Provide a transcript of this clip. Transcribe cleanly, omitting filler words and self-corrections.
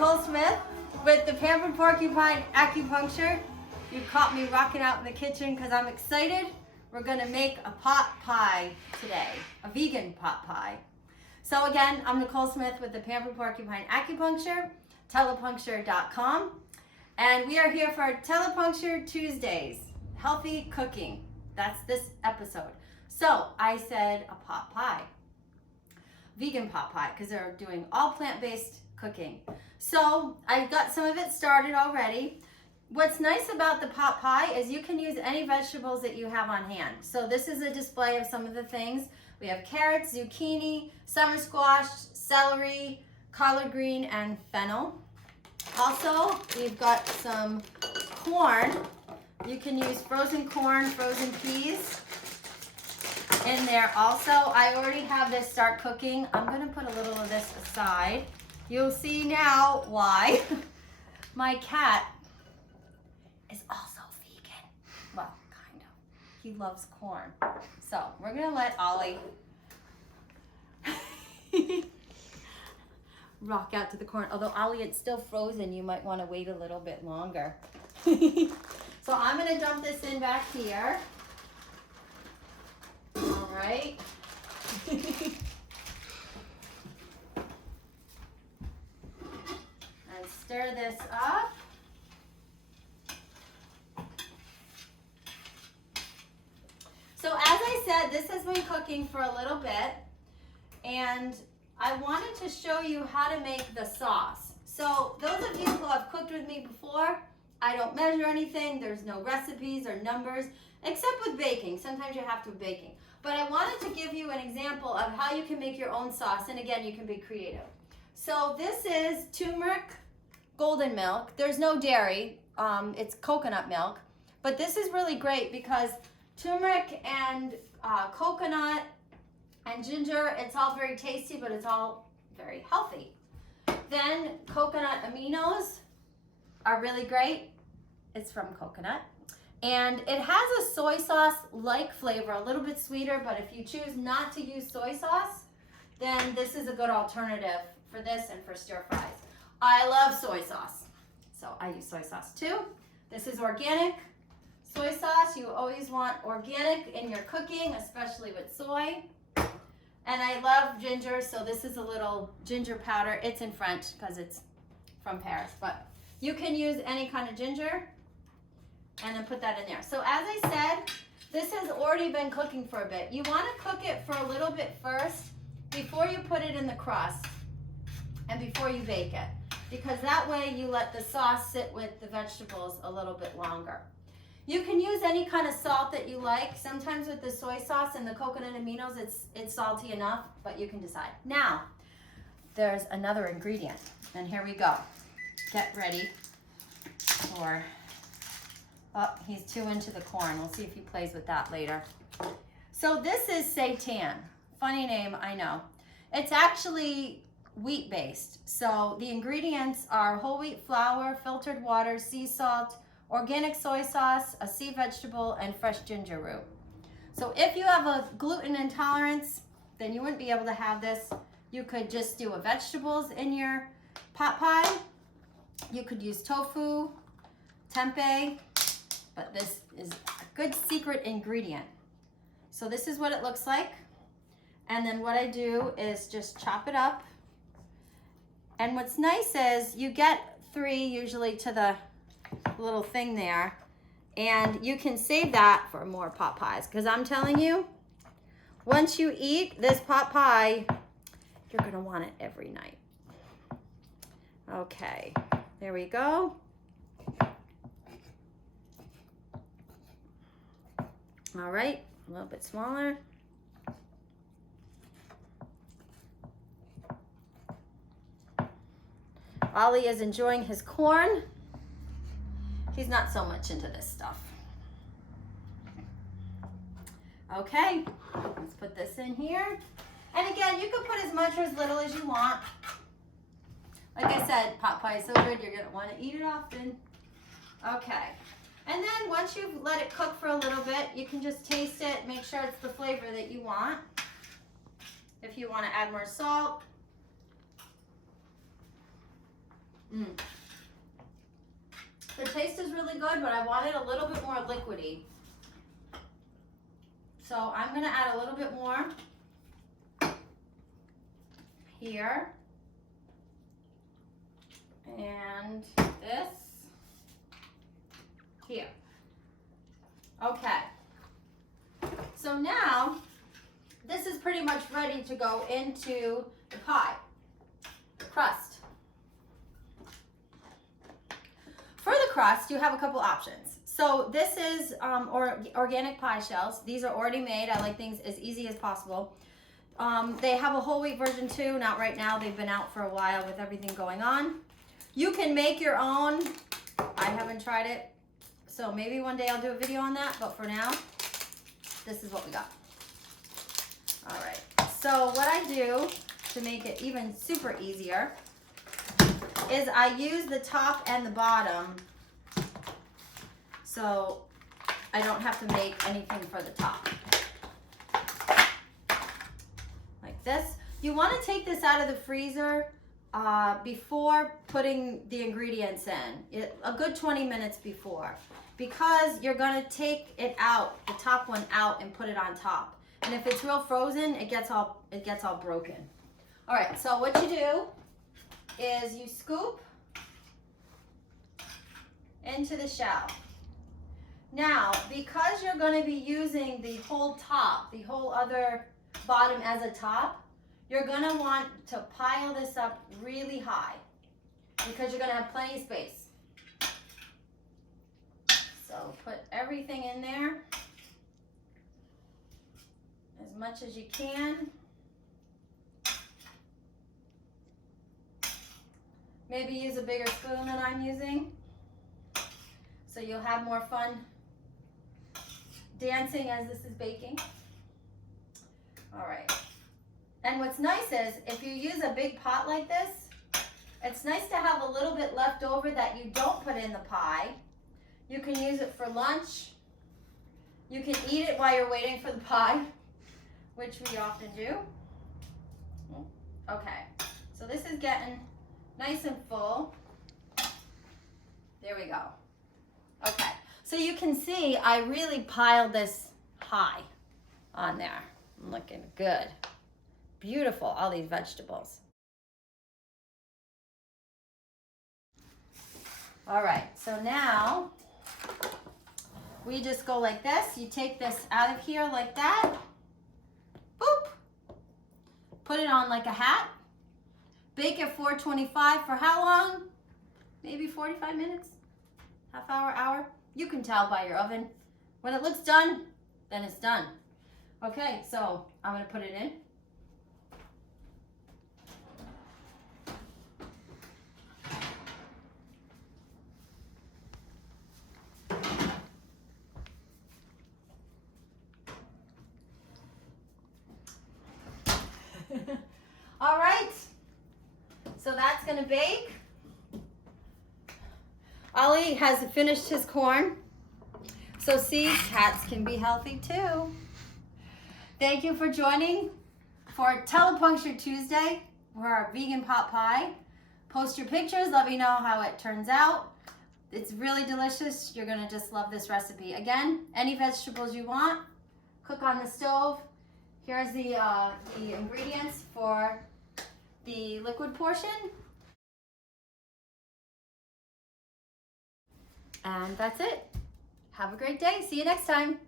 Nicole Smith with the Pampered Porcupine Acupuncture. You caught me rocking out in the kitchen because I'm excited. We're gonna make a pot pie today, a vegan pot pie. So again, I'm Nicole Smith with the Pampered Porcupine Acupuncture, telepuncture.com. And we are here for Telepuncture Tuesdays, healthy cooking. That's this episode. So I said a pot pie, vegan pot pie, because they're doing all plant-based cooking. So I got some of it started already. What's nice about the pot pie is you can use any vegetables that you have on hand. So this is a display of some of the things. We have carrots, zucchini, summer squash, celery, collard green, and fennel. Also, we've got some corn. You can use frozen corn, frozen peas in there also. I already have this start cooking. I'm gonna put a little of this aside. You'll see now why. My cat is also vegan. Well, kind of. He loves corn. So we're gonna let Ollie rock out to the corn. Although Ollie, it's still frozen, you might wanna wait a little bit longer. So I'm gonna dump this in back here. All right. And stir this up. So as I said, this has been cooking for a little bit, and I wanted to show you how to make the sauce. So those of you who have cooked with me before, I don't measure anything. There's no recipes or numbers, except with baking. Sometimes you have to baking. But I wanted to give you an example of how you can make your own sauce, and again, you can be creative. So this is turmeric golden milk. There's no dairy, it's coconut milk, but this is really great because turmeric and coconut and ginger, it's all very tasty, but it's all very healthy. Then coconut aminos are really great. It's from coconut. And it has a soy sauce-like flavor, a little bit sweeter, but if you choose not to use soy sauce, then this is a good alternative for this and for stir fries. I love soy sauce, so I use soy sauce too. This is organic soy sauce. You always want organic in your cooking, especially with soy. And I love ginger, so this is a little ginger powder. It's in French because it's from Paris, but you can use any kind of ginger and then put that in there. So as I said, this has already been cooking for a bit. You want to cook it for a little bit first before you put it in the crust and before you bake it, because that way you let the sauce sit with the vegetables a little bit longer. You can use any kind of salt that you like. Sometimes with the soy sauce and the coconut aminos, it's salty enough, but you can decide. Now, there's another ingredient, and here we go. Get ready for, oh, he's too into the corn. We'll see if he plays with that later. So this is Seitan. Funny name, I know. It's actually wheat-based. So the ingredients are whole wheat flour, filtered water, sea salt, organic soy sauce, a sea vegetable, and fresh ginger root. So if you have a gluten intolerance, then you wouldn't be able to have this. You could just do vegetables in your pot pie. You could use tofu, tempeh, but this is a good secret ingredient. So this is what it looks like. And then what I do is just chop it up. And what's nice is you get 3 usually to the little thing there, and you can save that for more pot pies, because I'm telling you, once you eat this pot pie, you're gonna want it every night. Okay, there we go. All right, a little bit smaller. Ollie is enjoying his corn. He's not so much into this stuff. Okay, let's put this in here. And again, you can put as much or as little as you want. Like I said, pot pie is so good, you're gonna wanna eat it often. Okay, and then once you've let it cook for a little bit, you can just taste it, make sure it's the flavor that you want. If you wanna add more salt, The taste is really good, but I want it a little bit more liquidy. So I'm gonna add a little bit more here. And this here. Okay. So now, this is pretty much ready to go into the pie, the crust. For the crust, you have a couple options. So this is organic pie shells. These are already made. I like things as easy as possible. They have a whole wheat version too. Not right now. They've been out for a while with everything going on. You can make your own. I haven't tried it. So maybe one day I'll do a video on that. But for now, this is what we got. All right. So what I do to make it even super easier is I use the top and the bottom so I don't have to make anything for the top. Like this. You want to take this out of the freezer before putting the ingredients in. A good 20 minutes before. Because you're going to take it out, the top one out, and put it on top. And if it's real frozen, it gets all broken. All right, so what you do is you scoop into the shell. Now, because you're going to be using the whole top, the whole other bottom as a top, you're going to want to pile this up really high because you're going to have plenty of space. So put everything in there as much as you can. Maybe use a bigger spoon than I'm using so you'll have more fun dancing as this is baking. All right. And what's nice is if you use a big pot like this, it's nice to have a little bit left over that you don't put in the pie. You can use it for lunch. You can eat it while you're waiting for the pie, which we often do. Okay, so this is getting nice and full. There we go. Okay, so you can see I really piled this high on there. Looking good. Beautiful, all these vegetables. All right, so now we just go like this. You take this out of here like that. Boop. Put it on like a hat. Bake at 425 for how long? Maybe 45 minutes? Half hour, hour? You can tell by your oven. When it looks done, then it's done. Okay, so I'm gonna put it in. All right, so that's gonna bake. Ollie has finished his corn. So see, cats can be healthy too. Thank you for joining for Telepuncture Tuesday for our vegan pot pie. Post your pictures, let me know how it turns out. It's really delicious. You're gonna just love this recipe. Again, any vegetables you want, cook on the stove. Here's the ingredients for the liquid portion. And that's it. Have a great day. See you next time.